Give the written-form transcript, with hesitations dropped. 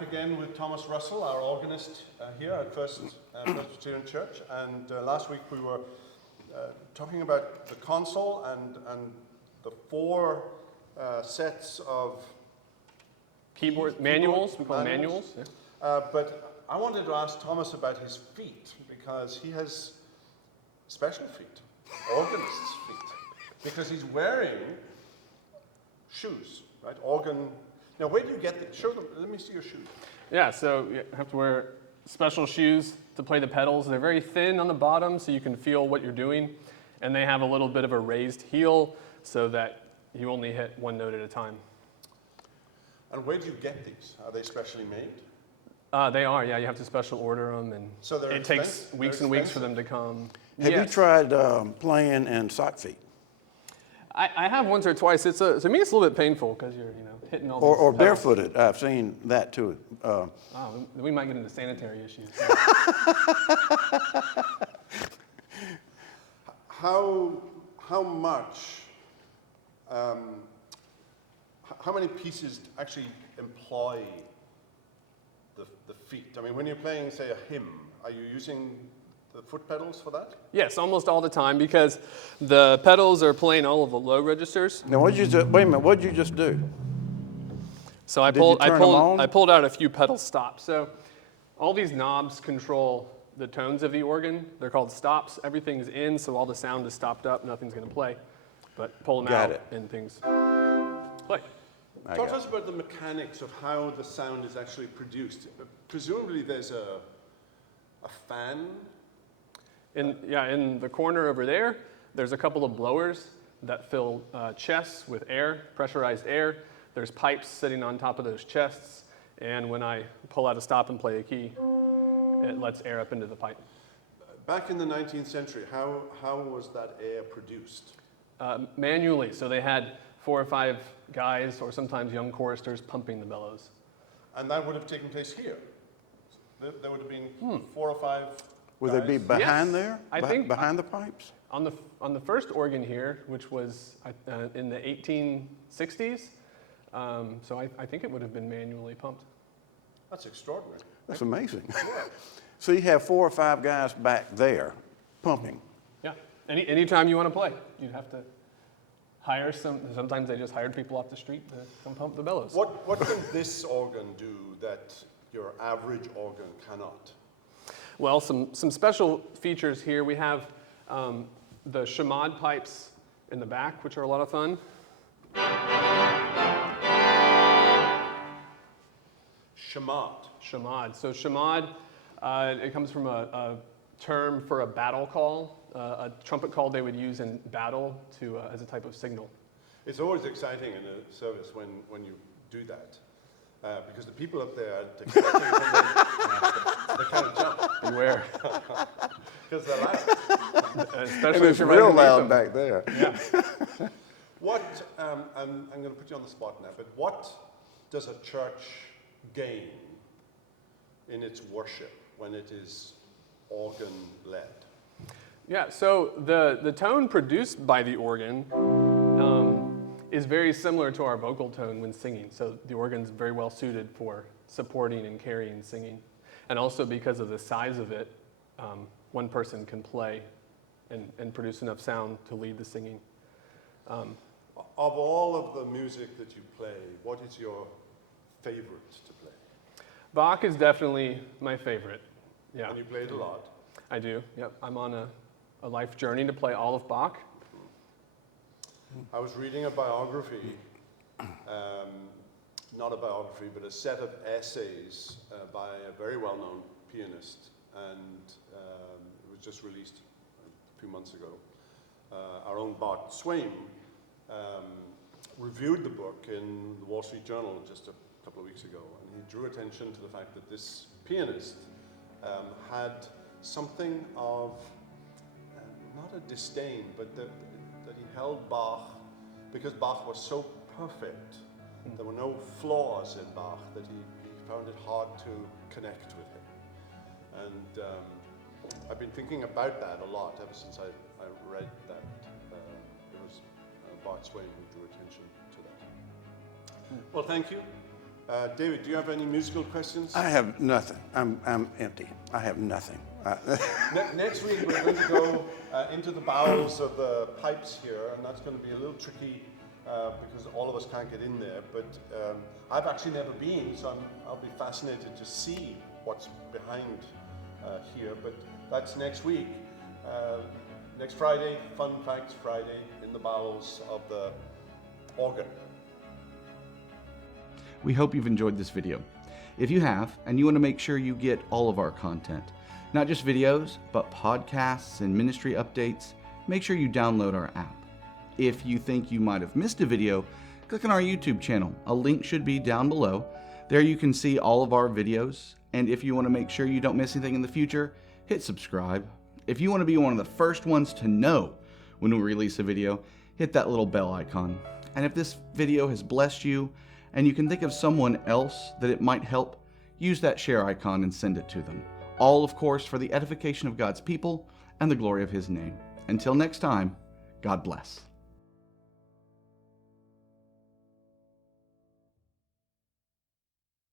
back again with Thomas Russell, our organist here at First Presbyterian Church. And last week we were talking about the console and the four sets of keyboard manuals. We call them manuals. Yeah. But I wanted to ask Thomas about his feet, because he has special feet, organist's feet, because he's wearing shoes, right? Organ. Now, where do you get them? Show them. Let me see your shoes. Yeah, so you have to wear special shoes to play the pedals. They're very thin on the bottom, so you can feel what you're doing. And they have a little bit of a raised heel so that you only hit one note at a time. And where do you get these? Are they specially made? They are, yeah. You have to special order them, and so it takes weeks and weeks for them to come. Have you tried playing in sock feet? I have once or twice. To me, it's a little bit painful because you're hitting all these Or pedals. barefooted. I've seen that too. We might get into sanitary issues. How many pieces actually employ the feet? I mean, when you're playing, say, a hymn, are you using the foot pedals for that? Yes, almost all the time, because the pedals are playing all of the low registers. Now, wait a minute. What did you just do? So I Did you turn them on? I pulled out a few pedal stops. So all these knobs control the tones of the organ. They're called stops. Everything's in, so all the sound is stopped up. Nothing's going to play. But pull them Got out it. and things play. Talk to us about the mechanics of how the sound is actually produced. Presumably there's a fan. In the corner over there, there's a couple of blowers that fill chests with air, pressurized air. There's pipes sitting on top of those chests, and when I pull out a stop and play a key, it lets air up into the pipe. Back in the 19th century, how was that air produced? Manually, so they had 4 or 5 guys, or sometimes young choristers, pumping the bellows. And that would have taken place here? There would have been 4 or 5 Would they be behind Yes, there? I think- behind the pipes? On the first organ here, which was in the 1860s, so I think it would have been manually pumped. That's extraordinary. That's amazing. So you have 4 or 5 guys back there pumping. Yeah. Anytime you want to play, you'd have to hire sometimes they just hired people off the street to come pump the bellows. What can this organ do that your average organ cannot? Well, some special features here. We have the chamade pipes in the back, which are a lot of fun. Chamade. So chamade, it comes from a term for a battle call, a trumpet call they would use in battle as a type of signal. It's always exciting in a service when you do that. Because the people up there, they kind of jump. Beware. Because they're loud. Especially if It's you're real right loud underneath them. back there. Yeah. I'm going to put you on the spot now, but what does a church gain in its worship when it is organ-led? Yeah, so the tone produced by the organ is very similar to our vocal tone when singing. So the organ's very well suited for supporting and carrying singing. And also because of the size of it, one person can play and produce enough sound to lead the singing. Of all of the music that you play, what is your favorite to play? Bach is definitely my favorite. Yeah. And you play it a lot. I do, yep. I'm on a life journey to play all of Bach. I was reading a biography, not a biography, but a set of essays by a very well-known pianist, and it was just released a few months ago. Our own Bart Swain reviewed the book in the Wall Street Journal just a couple of weeks ago, and he drew attention to the fact that this pianist had something of, not a disdain, but that he held Bach, because Bach was so perfect, there were no flaws in Bach, that he found it hard to connect with him. And I've been thinking about that a lot ever since I read that. It was Bart Swain who drew attention to that. Well, thank you. David, do you have any musical questions? I have nothing. I'm empty. I have nothing. Next week we're going to go into the bowels of the pipes here, and that's going to be a little tricky because all of us can't get in there. But I've actually never been, so I'll be fascinated to see what's behind here. But that's next week. Next Friday, Fun Facts Friday, in the bowels of the organ. We hope you've enjoyed this video. If you have, and you want to make sure you get all of our content, not just videos, but podcasts and ministry updates, make sure you download our app. If you think you might have missed a video, click on our YouTube channel. A link should be down below. There you can see all of our videos, and if you want to make sure you don't miss anything in the future, hit subscribe. If you want to be one of the first ones to know when we release a video, hit that little bell icon. And if this video has blessed you, and you can think of someone else that it might help, use that share icon and send it to them. All, of course, for the edification of God's people and the glory of His name. Until next time, God bless.